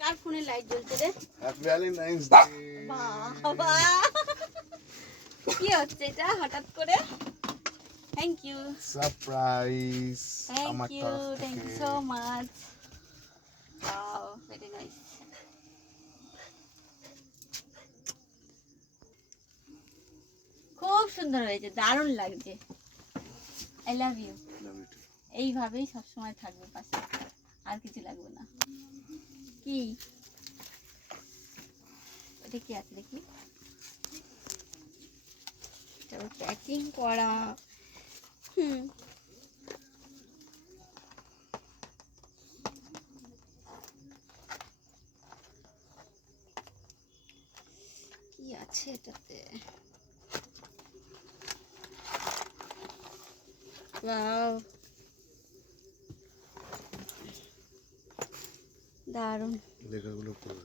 কার ফোনে লাইট জ্বলছে রে? Happy Valentine's day. বাবা কি হচ্ছে এটা হঠাৎ করে? থ্যাংক ইউ, সারপ্রাইজ থ্যাংক আমার ইউ, তরফ থ্যাংক ইউ থেকে। So much. Wow, very nice. খুব সুন্দর হয়েছে, দারুণ লাগছে। I love you. Love you too. এইভাবেই সবসময় থাকবে পাশে, আর কিছু লাগবে না। কি এটা কি আছে দেখি? প্যাকিং করা। হুম, কি আছে এটাতে? ওয়াও, দারুণ। লেখাগুলো পড়ে।